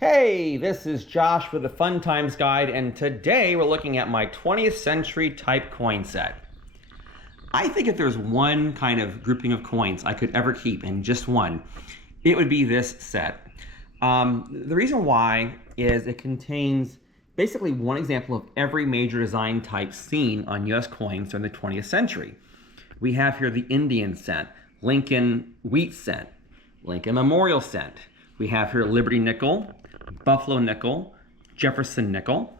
Hey, this is Josh with the Fun Times Guide, and today we're looking at my 20th century type coin set. I think if there's one kind of grouping of coins I could ever keep, and just one, it would be this set. The reason why is it contains basically one example of every major design type seen on US coins during the 20th century. We have here the Indian cent, Lincoln wheat cent, Lincoln memorial cent. We have here Liberty nickel, Buffalo nickel, Jefferson nickel,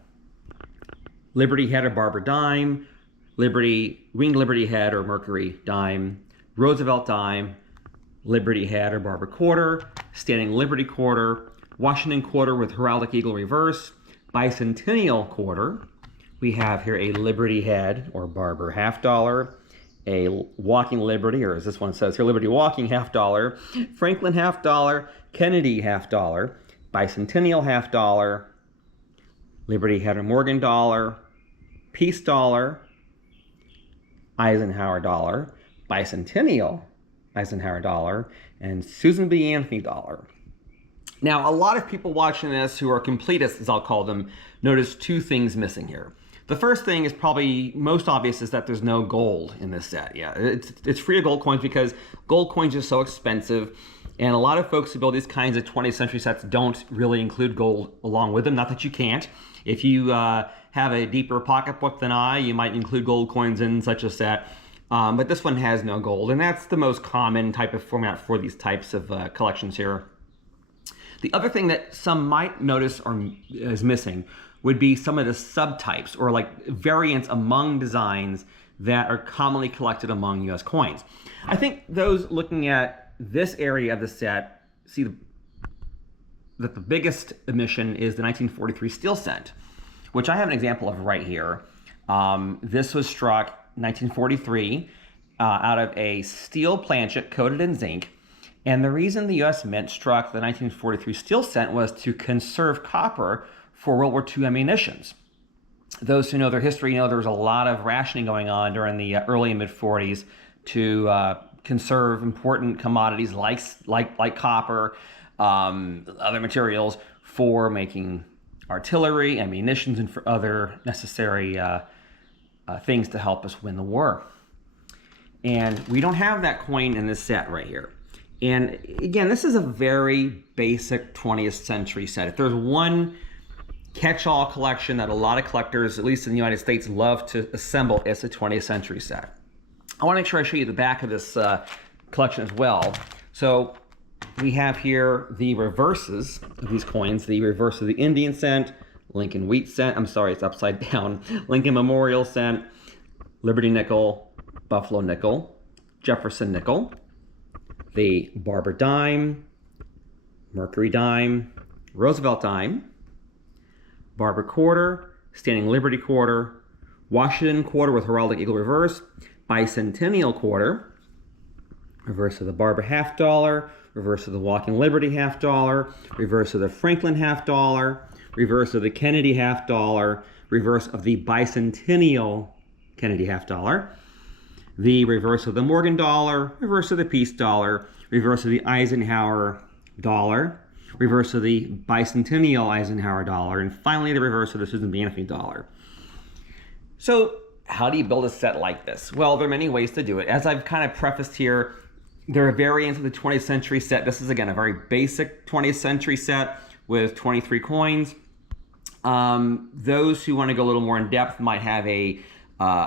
Liberty head or Barber dime, winged Liberty head or Mercury dime, Roosevelt dime, Liberty head or Barber quarter, standing Liberty quarter, Washington quarter with heraldic eagle reverse, bicentennial quarter. We have here a Liberty head or Barber half dollar, a walking Liberty, or as this one says here, Liberty walking half dollar, Franklin half dollar, Kennedy half dollar, bicentennial half dollar, Liberty head or Morgan dollar, peace dollar, Eisenhower dollar, bicentennial Eisenhower dollar, and Susan B. Anthony dollar. Now, a lot of people watching this who are completists, as I'll call them, notice two things missing here. The first thing is probably most obvious is that there's no gold in this set. Yeah, it's free of gold coins because gold coins are so expensive, and a lot of folks who build these kinds of 20th century sets don't really include gold along with them. Not that you can't. If you have a deeper pocketbook than I, you might include gold coins in such a set. But this one has no gold, and that's the most common type of format for these types of collections here. The other thing that some might notice is missing would be some of the subtypes or like variants among designs that are commonly collected among US coins. I think those looking at this area of the set see that the biggest omission is the 1943 steel cent, which I have an example of right here. This was struck 1943 out of a steel planchet coated in zinc. And the reason the US Mint struck the 1943 steel cent was to conserve copper for World War II ammunitions. Those who know their history know there was a lot of rationing going on during the early and mid 40s to conserve important commodities like copper, other materials for making artillery, ammunitions, and for other necessary things to help us win the war. And we don't have that coin in this set right here. And again, this is a very basic 20th century set. If there's one catch-all collection that a lot of collectors, at least in the United States, love to assemble, it's a 20th century set. I want to make sure I show you the back of this collection as well. So we have here the reverses of these coins, the reverse of the Indian cent, Lincoln wheat cent, I'm sorry, it's upside down, Lincoln memorial cent, Liberty nickel, Buffalo nickel, Jefferson nickel, the Barber dime, Mercury dime, Roosevelt dime, Barber quarter, standing Liberty quarter, Washington quarter with heraldic eagle reverse, bicentennial quarter, reverse of the Barber half dollar, reverse of the walking Liberty half dollar, reverse of the Franklin half dollar, reverse of the Kennedy half dollar, reverse of the bicentennial Kennedy half dollar, the reverse of the Morgan dollar, reverse of the peace dollar, reverse of the Eisenhower dollar, reverse of the bicentennial Eisenhower dollar, and finally the reverse of the Susan B. Anthony dollar. So how do you build a set like this? Well, there are many ways to do it. As I've kind of prefaced here, there are variants of the 20th century set. This is, again, a very basic 20th century set with 23 coins. Those who want to go a little more in depth might have a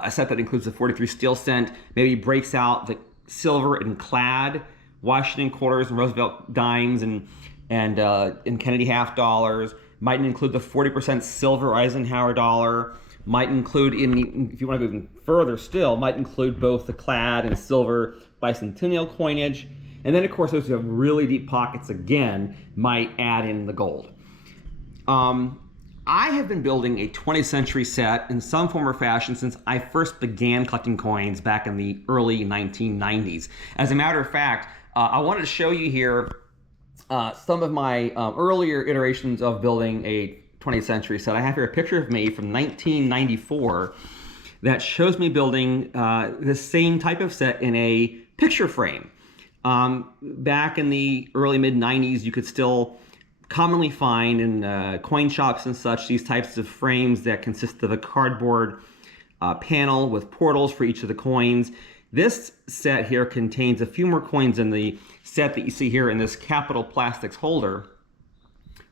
set that includes the 43 steel cent, maybe breaks out the silver and clad Washington quarters and Roosevelt dimes and Kennedy half dollars, might include the 40% silver Eisenhower dollar, might include, if you want to go even further still, might include both the clad and silver bicentennial coinage. And then, of course, those who have really deep pockets, again, might add in the gold. I have been building a 20th century set in some form or fashion since I first began collecting coins back in the early 1990s. As a matter of fact, I wanted to show you here some of my earlier iterations of building a 20th century set. I have here a picture of me from 1994 that shows me building the same type of set in a picture frame. Back in the early mid-90s, you could still commonly find in coin shops and such, these types of frames that consist of a cardboard panel with portals for each of the coins. This set here contains a few more coins in the set that you see here in this Capital Plastics holder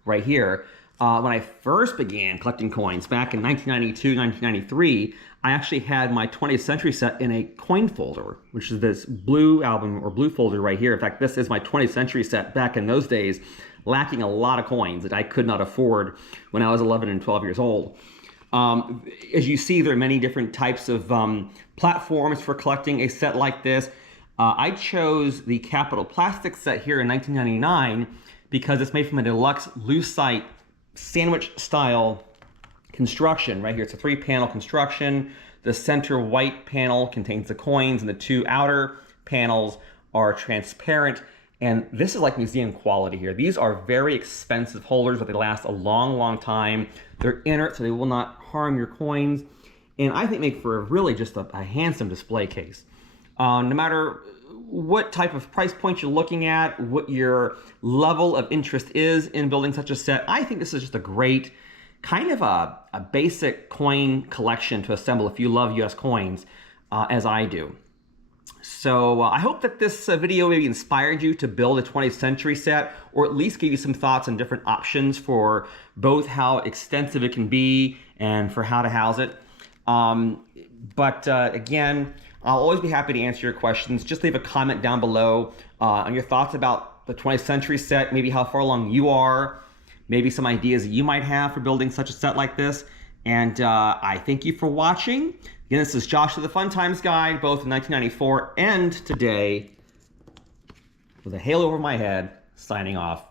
right here. When I first began collecting coins back in 1992, 1993, I actually had my 20th century set in a coin folder, which is this blue album or blue folder right here. In fact, this is my 20th century set back in those days, lacking a lot of coins that I could not afford when I was 11 and 12 years old. As you see, there are many different types of platforms for collecting a set like this. I chose the Capital Plastics set here in 1999 because it's made from a deluxe lucite sandwich style construction right here. It's a 3-panel construction. The center white panel contains the coins, and the 2 outer panels are transparent. And this is like museum quality here. These are very expensive holders, but they last a long, long time. They're inert, so they will not harm your coins. And I think make for really just a handsome display case. No matter what type of price point you're looking at, what your level of interest is in building such a set, I think this is just a great kind of a basic coin collection to assemble if you love US coins, as I do. So I hope that this video maybe inspired you to build a 20th century set, or at least give you some thoughts on different options for both how extensive it can be and for how to house it. Again, I'll always be happy to answer your questions. Just leave a comment down below on your thoughts about the 20th century set, maybe how far along you are, maybe some ideas that you might have for building such a set like this. And I thank you for watching. Again, this is Josh of the Fun Times Guide, both in 1994 and today, with a halo over my head, signing off.